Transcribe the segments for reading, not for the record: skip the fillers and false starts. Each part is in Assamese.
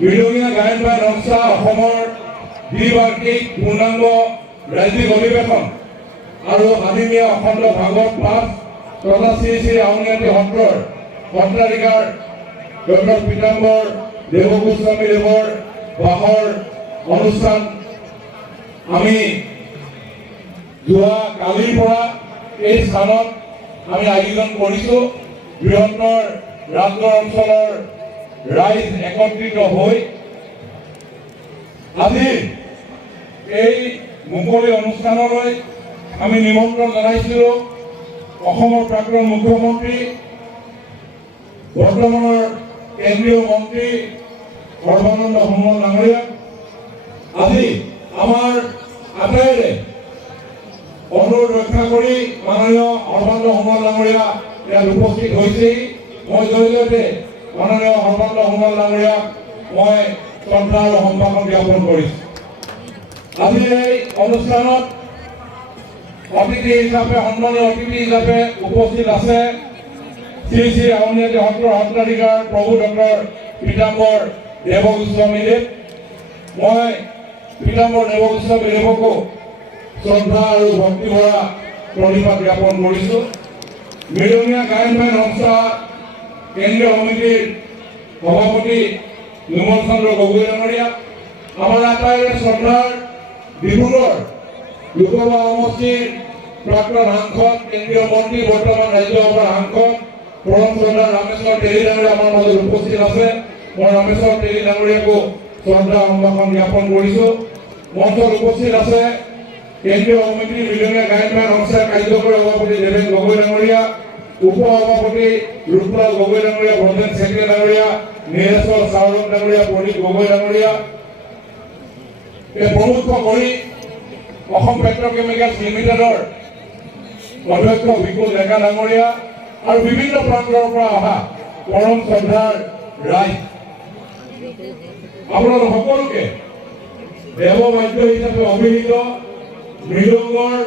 বিলঙীয়া গায়ন বায়ন সংস্থা অসমৰ দ্বিবাৰ্ষিক পূৰ্ণাংগ ৰাজ্যিক অধিৱেশন আৰু আদিমীয়া অখণ্ড ভাগৱত পাঠ তথা শ্ৰী শ্ৰী আউনীআটী সত্ৰৰ সত্ৰাধিকাৰ ডক্টৰ পীতাম্বৰ দেৱগোস্বামী দেৱৰ বাহৰ অনুষ্ঠান আমি যোৱা কালিৰ পৰা এই স্থানত আমি আয়োজন কৰিছোঁ। বৃহত্তৰ ৰাজগড় অঞ্চলৰ ৰাইজ একত্ৰিত হৈ আজিৰ এই মুকলি অনুষ্ঠানলৈ আমি নিমন্ত্ৰণ জনাইছিলোঁ অসমৰ প্ৰাক্তন মুখ্যমন্ত্ৰী বৰ্তমানৰ কেন্দ্ৰীয় মন্ত্ৰী সৰ্বানন্দ সোণোৱাল ডাঙৰীয়া। আজি আমাৰ আটাইৰে অনুৰোধ ৰক্ষা কৰি মাননীয় সৰ্বানন্দ সোণোৱাল ডাঙৰীয়া ইয়াত উপস্থিত হৈছেহি। মই জৰিয়তে মাননীয় সৰ্বানন্দ সোণোৱাল ডাঙৰীয়াক মই শ্ৰদ্ধা আৰু সম্ভাষণ জ্ঞাপন কৰিছোঁ। আজিৰ এই অনুষ্ঠানত অতিথি হিচাপে সন্মানীয় অতিথি হিচাপে উপস্থিত আছে শ্ৰী শ্ৰী আউনীআটী সত্ৰৰ সত্ৰাধিকাৰ প্ৰভু ডক্টৰ পীতাম্বৰ দেৱগোস্বামী দেৱ। মই পীতাম্বৰ দেৱগোস্বামী দেৱকো শ্ৰদ্ধা আৰু ভক্তি ভৰা প্ৰণিপাত জ্ঞাপন কৰিছোঁ। বিলঙীয়া গায়ন বায়ন সংস্থা কেন্দ্ৰীয় সমিতিৰ সভাপতি নিৰ্মল চন্দ্ৰ গগৈ ডাঙৰীয়া, আমাৰ আটাইৰে শ্ৰদ্ধাৰ ডিব্ৰুগড় লোকসভা সমষ্টিৰ প্ৰাক্তন সাংসদ কেন্দ্ৰীয় মন্ত্ৰী বৰ্তমান ৰাজ্যসভাৰ সাংসদ পৰম শ্ৰদ্ধাৰ ৰামেশ্বৰ তেলী ডাঙৰীয়া আমাৰ মাজত উপস্থিত আছে। মই ৰামেশ্বৰ তেলী ডাঙৰীয়াকো শ্ৰদ্ধা সম্ভাষণ জ্ঞাপন কৰিছোঁ। মঞ্চত উপস্থিত আছে কেন্দ্ৰীয় সমিতিৰ বিলঙীয়া গায়ন বায়ন সংস্থাৰ কাৰ্যকৰী সভাপতি দেৱেন গগৈ ডাঙৰীয়া, উপ সভাপতি ৰূপলাল গগৈ ডাঙৰীয়া, ব্ৰজেন চেতিয়া ডাঙৰীয়া, নীলেশ্বৰ চাওলন ডাঙৰীয়া, প্ৰদীপ গগৈ ডাঙৰীয়া, প্ৰমুখ কৰি অসম পেট্ৰকেমিকেলছ লিমিটেডৰ অধ্যক্ষ বিপুল ডেকা ডাঙৰীয়া আৰু বিভিন্ন প্ৰান্তৰ পৰা অহা পৰম শ্ৰদ্ধাৰ ৰাইজ, আপোনালোক সকলোকে দেৱবাদ্য হিচাপে অভিহিত মৃদংগৰ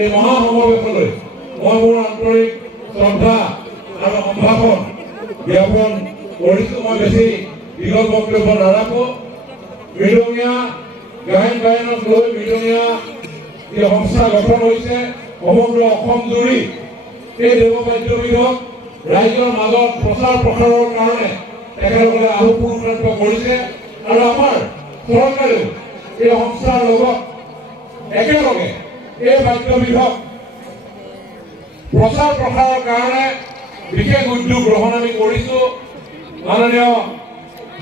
এই মহাসমাৱেশলৈ মই মোৰ আন্তৰিক শ্ৰদ্ধা আৰু সম্ভাষণ জ্ঞাপন কৰিছোঁ। মই বেছি দীঘল বক্তব্য নাৰাখোঁ। মৃদঙীয়া গায়ন বায়নক লৈ মৃদঙীয়া যি সংস্থা গঠন হৈছে সমগ্ৰ অসম জুৰি এই দেৱবাদ্যবিধক ৰাইজৰ মাজত প্ৰচাৰ প্ৰসাৰৰ কাৰণে তেখেতসকলে আহুপুৰুষাৰ্থ কৰিছে আৰু আমাৰ চৰকাৰেও এই সংস্থাৰ লগত একেলগে এই বাদ্যবিধক প্ৰচাৰ প্ৰসাৰৰ কাৰণে বিশেষ উদ্যোগ গ্ৰহণ আমি কৰিছোঁ। মাননীয়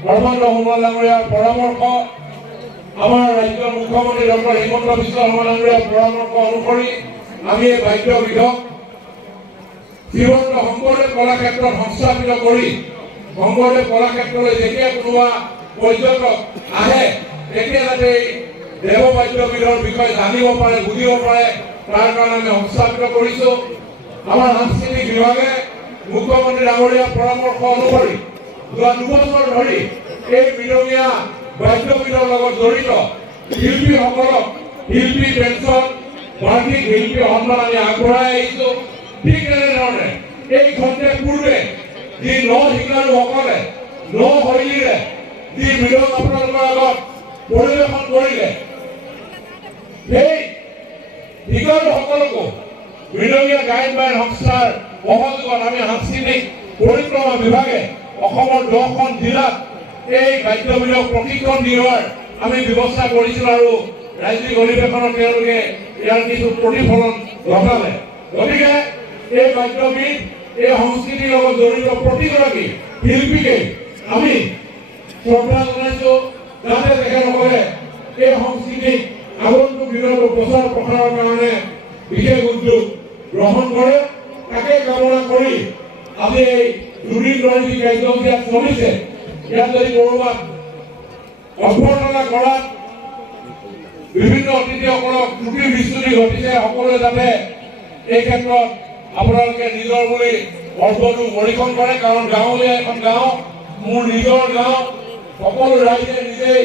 সৰ্বানন্দ সোণোৱাল ডাঙৰীয়াৰ পৰামৰ্শ, আমাৰ ৰাজ্যৰ মুখ্যমন্ত্ৰী ডক্টৰ হিমন্ত বিশ্ব শৰ্মা ডাঙৰীয়াৰ পৰামৰ্শ অনুসৰি আমি এই বাদ্যবিধক শ্ৰীমন্ত শংকৰদেৱ কলাক্ষেত্ৰত সংস্থাপিত কৰি শংকৰদেৱ কলাক্ষেত্ৰলৈ যেতিয়া কোনোবা পৰ্যটক আহে তেতিয়া যাতে এই দেৱবাদ্যবিধৰ বিষয়ে জানিব পাৰে, বুজিব পাৰে, তাৰ কাৰণে আমি সংস্থাপিত কৰিছোঁ। আমাৰ সাংস্কৃতিক বিভাগে মুখ্যমন্ত্ৰী ডাঙৰীয়াৰ পৰামৰ্শ অনুসৰি যোৱা 2 বছৰ ধৰি এই বিলঙীয়া বাদ্যবিধৰ লগত জড়িত শিল্পীসকলক শিল্পী পেঞ্চন, বাৰ্ষিক শিল্পী সন্মান আমি আগবঢ়াই আহিছোঁ। ঠিক তেনেধৰণে এই খন্তেক পূৰ্বে যি শিকাৰুসকলে শৈলীৰে যি মৃদং আপোনালোকৰ আগত পৰিৱেশন কৰিলে, সেই শিকাৰুসকলকো মৃদঙীয়া গায়ন বায়ন সংস্থাৰ সহযোগত আমি সাংস্কৃতিক পৰিক্ৰমা বিভাগে অসমৰ 10খন জিলাত এই বাদ্যবিধক প্ৰশিক্ষণ দিয়াৰ আমি ব্যৱস্থা কৰিছিলোঁ আৰু ৰাজ্যিক অধিৱেশনত তেওঁলোকে ইয়াৰ কিছু প্ৰতিফলন ঘটালে। গতিকে এই বাদ্যবিধ এই সংস্কৃতিৰ লগত জড়িত প্ৰতিগৰাকী শিল্পীকে আমি শ্ৰদ্ধা জনাইছোঁ যাতে তেখেতসকলে এই সংস্কৃতিক আগন্তুক দিনত প্ৰচাৰ প্ৰসাৰৰ কাৰণে বিশেষ উদ্যোগ গ্ৰহণ কৰে। তাকে কামনা কৰি আজি এই 2 দিন ধৰি যি কাৰ্যসূচী ইয়াত চলিছে, ইয়াত যদি ক'ৰবাত অভ্যৰ্থনা কৰাত বিভিন্ন অতিথিসকলক ত্ৰুটি বিচ্যুতি ঘটিছে, সকলোৱে যাতে এই ক্ষেত্ৰত আপোনালোকে নিজৰ বুলি অৰ্থটো পৰীক্ষণ কৰে। কাৰণ গাঁৱলীয়া এখন গাঁও, মোৰ নিজৰ গাঁও, সকলো ৰাইজে নিজেই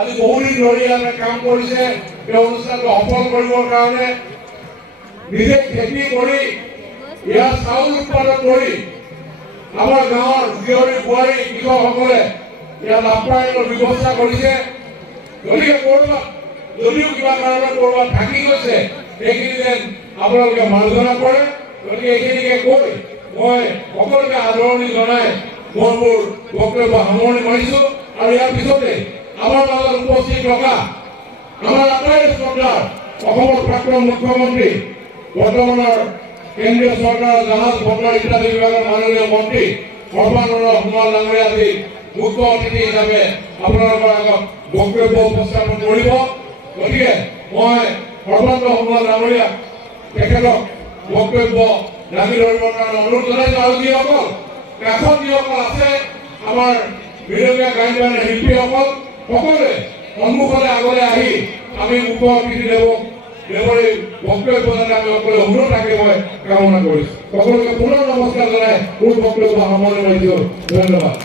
আজি বহুদিন ধৰি ইয়াতে কাম কৰিছে এই অনুষ্ঠানটো সফল কৰিবৰ কাৰণে। নিজে খেতি কৰি ইয়াৰ চাউল উৎপাদন কৰি আমাৰ গাঁৱৰ জীয়ৰী বোৱাৰী কৃষকসকলে ইয়াত আপ্যায়নৰ ব্যৱস্থা কৰিছে। গতিকে ক'ৰবাত যদিও কিবা কাৰণত ক'ৰবাত থাকি গৈছে সেইখিনি যেন আপোনালোকে মাৰ্জনা কৰে। গতিকে এইখিনিকে কৈ মই সকলোকে আদৰণি জনাই মই মোৰ বক্তব্য সামৰণি মাৰিছোঁ। আৰু ইয়াৰ পিছতে আমাৰ মাজত উপস্থিত থকা আমাৰ আটাইৰে শ্ৰদ্ধাৰ অসমৰ প্ৰাক্তন মুখ্যমন্ত্ৰী, বৰ্তমানৰ কেন্দ্ৰীয় চৰকাৰৰ জাহাজ বন্দৰ ইত্যাদি বিভাগৰ মাননীয় মন্ত্ৰী সৰ্বানন্দ সোণোৱাল ডাঙৰীয়া আজি মুখ্য অতিথি হিচাপে আপোনালোকৰ আগত বক্তব্য উপস্থাপন কৰিব। গতিকে মই সৰ্বানন্দ সোণোৱাল ডাঙৰীয়া তেখেতক বক্তব্য দাঙি ধৰিবৰ কাৰণে অনুৰোধ জনাইছোঁ। আৰু যিসকল কাষত যিসকল আছে আমাৰ বিৰঙীয়া গায়ন বায়নৰ শিল্পীসকল সকলোৱে সন্মুখলৈ আগলৈ আহি আমি মুখ্য অতিথি দেৱৰে বক্তব্য যাতে আমি সকলোৱে শুনো তাকে মই কামনা কৰিছোঁ। সকলোকে পুনৰ নমস্কাৰ জনাই মোৰ বক্তব্য সামৰণি মাৰিছোঁ। ধন্যবাদ।